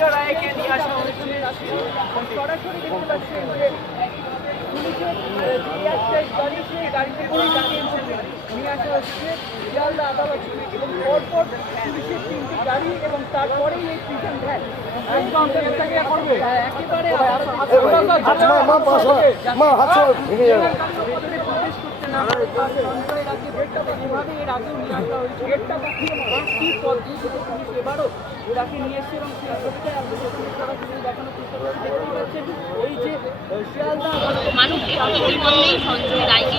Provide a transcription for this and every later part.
সঞ্জয় রায়কে নিয়ে দেখতে পাচ্ছেন যে পুলিশের গাড়িতে নিয়ে আসা হচ্ছে শিয়ালদা আদালত এবং পরপর পুলিশের তিনটি গাড়ি এবং তারপরেই এই প্রিজন ভ্যান। একেবারে এবারও নিয়ে এসছে এবং সেই ছবিটাই আপনাদের দেখানোর চেষ্টা করছি। দেখতেই পাচ্ছেন এই যে শিয়ালদা আদালতে মানুষকে ইতিমধ্যেই সঞ্জয় রায়কে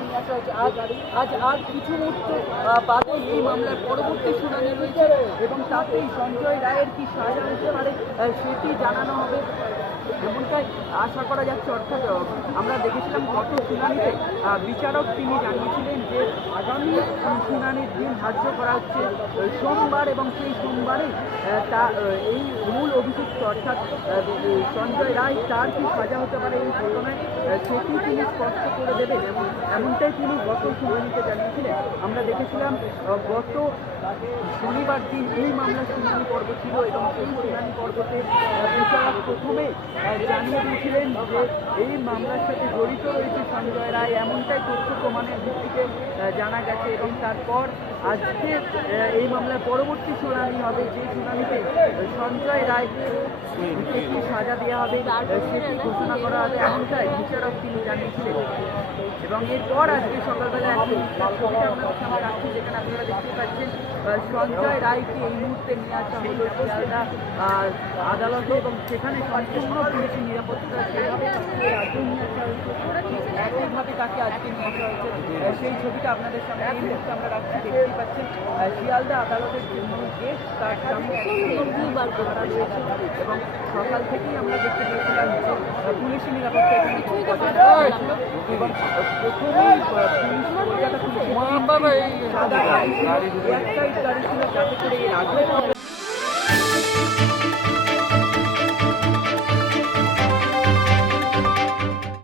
নিয়ে আসা এর আজ আর কিছু মুহূর্ত বাদে এই মামলার পরবর্তী শুনানি রয়েছে, এবং তাতেই সঞ্জয় রায়ের কি সাজা হতে পারে সেটি জানানো হবে। এমনটাই আশা করা যাচ্ছে, অর্থাৎ আমরা দেখেছিলাম গত শুনানিতে বিচারক তিনি জানিয়েছিলেন যে আগামী শুনানির দিন ধার্য করা হচ্ছে সোমবার এবং সেই সোমবারে তা এই মূল অভিযুক্ত, অর্থাৎ সঞ্জয় রায়, তার কি সাজা হতে পারে এই ঘটনায় সেটি তিনি স্পষ্ট করে দেবেন। এবং এমনটাই তিনি গত শুনানিতে জানিয়েছিলেন। আমরা দেখেছিলাম গত শনিবার দিন এই মামলার শুনানি পর্ব ছিল এবং সেই শুনানি পর্বতে বিচারক প্রথমে আহ, জানিয়ে দিয়েছিলেন যে এই মামলার সাথে জড়িত রয়েছে সঞ্জয় রায় এমনটাই তথ্য প্রমাণের ভিত্তিতে জানা গেছে এবং তারপর আজকে এই মামলার পরবর্তী শুনানি হবে যে শুনানিতে সঞ্জয় রায়কে একটি সাজা দেওয়া হবে সেটি ঘোষণা করা হবে এমনটাই বিচারক তিনি জানিয়েছিলেন। এবং এরপর আজকে সকালবেলা একটি ছবিটা সামনে রাখছি যেখানে আপনারা দেখতে পাচ্ছেন সঞ্জয় রায়কে এই মুহূর্তে নিয়ে আসা হলো আদালতে এবং সেখানে সম্পূর্ণ পুলিশি নিরাপত্তা সেভাবে তাকে রাজ্যে নিয়ে আসা হয়েছে একইভাবে তাকে আজকে নিয়ে আসা হয়েছে সেই ছবিটা আপনাদের সামনে এই মুহূর্তে আমরা রাখছি দেখতেই পাচ্ছেন শিয়ালদা আদালতের যে মূল গেট তার সামনে দুবার করা রয়েছে এবং সকাল থেকেই আমরা দেখতে পেয়েছিলাম যে আহ, পুলিশি নিরাপত্তা এখানে এবং প্রথমেই পুলিশ কলকাতা পুলিশের সাদা গাড়ি একটাই গাড়ি ছিল যাতে করে এর আগে